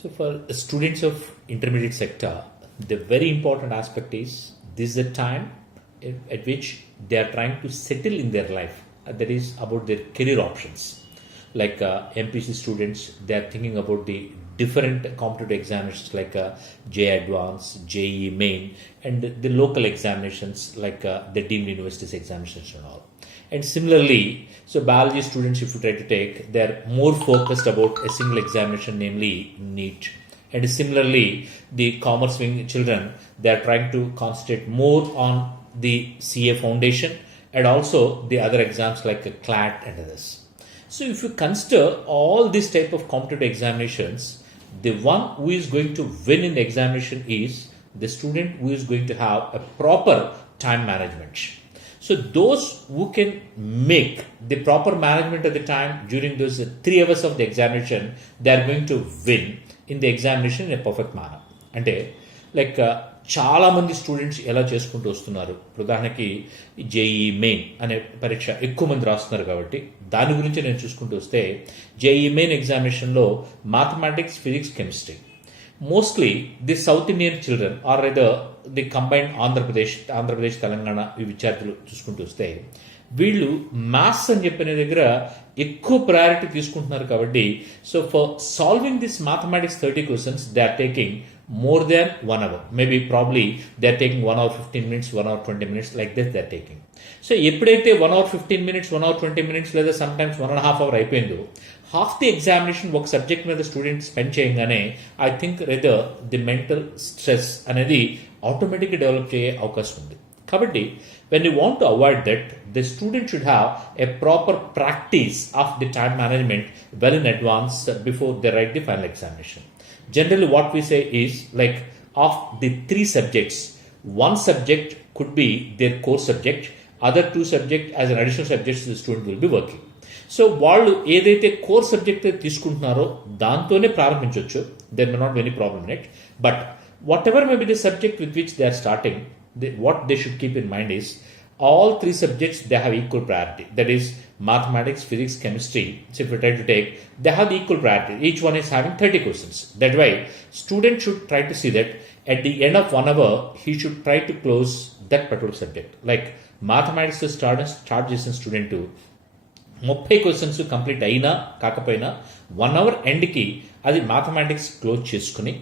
So for students of intermediate sector, the very important aspect is this is the time at which they are trying to settle in their life. That is about their career options. Like MPC students, they are thinking about the different competitive examinations like JEE Advanced, JEE Main, and the local examinations like the deemed universities examinations and all. And similarly, so biology students, if you try to take, they are more focused about a single examination, namely NEET. And similarly, the commerce wing children, they are trying to concentrate more on the CA foundation and also the other exams like CLAT and others. So if you consider all these type of competitive examinations, the one who is going to win in the examination is the student who is going to have a proper time management. So those who can make the proper management of the time during those 3 hours of the examination, they are going to win in the examination in a perfect manner. అంటే లైక్ చాలా మంది స్టూడెంట్స్ ఎలా చేసుకుంటూ వస్తున్నారు. ఉదాహరణకి JEE main అనే పరీక్ష ఎక్కువ మంది రాస్తున్నారు కాబట్టి దాని గురించి నేను చూసుకుంటూ వస్తే జేఈ మెయిన్ ఎగ్జామినేషన్లో mathematics, physics, chemistry mostly the South Indian children are rather the combined Andhra Pradesh Telangana ఈ విద్యార్థులు చూసుకుంటూ వస్తే వీళ్ళు మ్యాథ్స్ అని చెప్పిన దగ్గర ఎక్కువ ప్రయారిటీ తీసుకుంటున్నారు కాబట్టి so for solving this mathematics 30 questions they are taking more than 1 hour. Maybe probably they are taking 1 hour 15 minutes, 1 hour 20 minutes, like this they are taking. So ఎప్పుడైతే 1 hour 15 minutes, 1 hour 20 minutes లేదా sometimes 1.5 hour అయిపోయిందో హాఫ్ ది ఎగ్జామినేషన్ ఒక సబ్జెక్ట్ మీద స్టూడెంట్ స్పెండ్ చేయగానే I think rather the mental stress అనేది ఆటోమేటిక్గా డెవలప్ అయ్యే అవకాశం ఉంది. కాబట్టి when you want to avoid that, the student should have a proper practice of the time management well in advance before they write the final examination. Generally what we say is like of the 3 subjects, 1 subject could be their core subject, other 2 subjects as an additional subjects the student will be working. So వాళ్ళు ఏదైతే core subject తీసుకుంటున్నారో దాంతోనే ప్రారంభించవచ్చు. There may not any problem in it. But whatever may be the subject with which they are starting, what they should keep in mind is all 3 subjects they have equal priority. That is mathematics, physics, chemistry. So if you try to take, they have equal priority. Each one is having 30 questions. That way, student should try to see that at the end of 1 hour, he should try to close that particular subject. Like mathematics start చేసిన student 30 questions complete అయినా కాకపోయినా 1 hour ఎండ్కి అది mathematics close చేసుకుని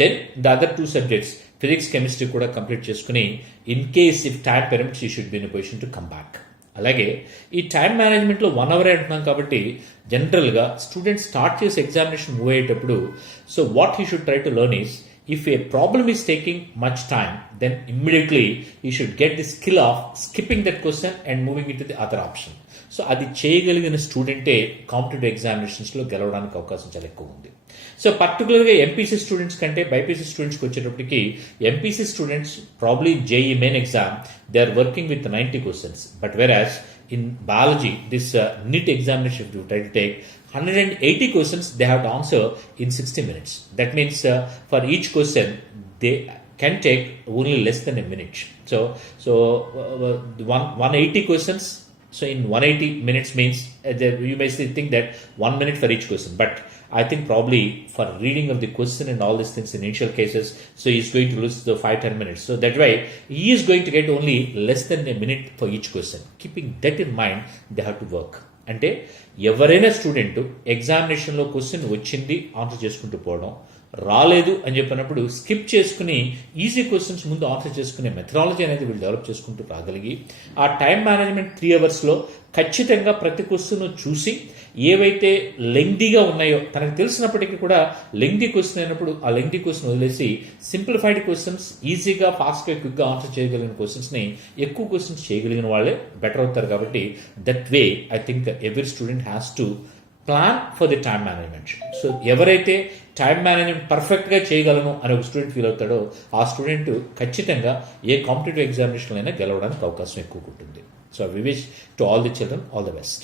then the other 2 subjects physics, chemistry కూడా complete చేసుకుని in case if time permits you should be in position to come back. అలాగే ఈ టైం మేనేజ్మెంట్లో 1 hour అంటున్నాం కాబట్టి జనరల్గా స్టూడెంట్స్ స్టార్ట్ చేసి ఎగ్జామినేషన్ మూవ్ అయ్యేటప్పుడు so what he should try to learn is if a problem is taking much time, then immediately you should get the skill of skipping that question and moving into the other option. So అది చేయగలిగిన స్టూడెంటే కాంపిటేటివ్ ఎగ్జామినేషన్స్లో గెలవడానికి అవకాశం చాలా ఎక్కువ ఉంది. సో పర్టికులర్గా ఎంపీసీ స్టూడెంట్స్ కంటే బైపీసీ స్టూడెంట్స్కి వచ్చేటప్పటికి MPC students probably JEE main exam they are working with 90 questions. But average in biology, this NEET examination, if you try to take 180 questions, they have to answer in 60 minutes. That means for each question, they can take only less than a minute. So 180 questions. So in 180 minutes means you may still think that 1 minute for each question. But I think probably for reading of the question and all these things in initial cases, so he's going to lose the 5-10 minutes. So that way, he is going to get only less than a minute for each question. Keeping that in mind, they have to work. అంటే ఎవరైనా స్టూడెంట్ ఎగ్జామినేషన్లో క్వశ్చన్ వచ్చింది ఆన్సర్ చేసుకుంటూ పోవడం, రాలేదు అని చెప్పినప్పుడు స్కిప్ చేసుకుని ఈజీ క్వశ్చన్స్ ముందు ఆన్సర్ చేసుకునే మెథడాలజీ అనేది వీళ్ళు డెవలప్ చేసుకుంటూ రాగలిగి ఆ టైం మేనేజ్మెంట్ 3 అవర్స్లో ఖచ్చితంగా ప్రతి క్వశ్చన్ చూసి ఏవైతే లెంగ్దీగా ఉన్నాయో తనకు తెలిసినప్పటికీ కూడా లెంగ్దీ క్వశ్చన్ అయినప్పుడు ఆ లెంగ్దీ క్వశ్చన్ వదిలేసి సింప్లిఫైడ్ క్వశ్చన్స్ ఈజీగా ఫాస్ట్గా క్విక్గా ఆన్సర్ చేయగలిగిన క్వశ్చన్స్ని ఎక్కువ క్వశ్చన్స్ చేయగలిగిన వాళ్ళే బెటర్ అవుతారు. కాబట్టి that way I think every student has to plan for the time management. So ఎవరైతే టైం మేనేజ్మెంట్ పర్ఫెక్ట్గా చేయగలను అని ఒక స్టూడెంట్ ఫీల్ అవుతాడో ఆ స్టూడెంట్ ఖచ్చితంగా ఏ కాంపిటేటివ్ ఎగ్జామినేషన్ అయినా గెలవడానికి అవకాశం ఎక్కువ ఉంటుంది. So we wish to all the children all the best.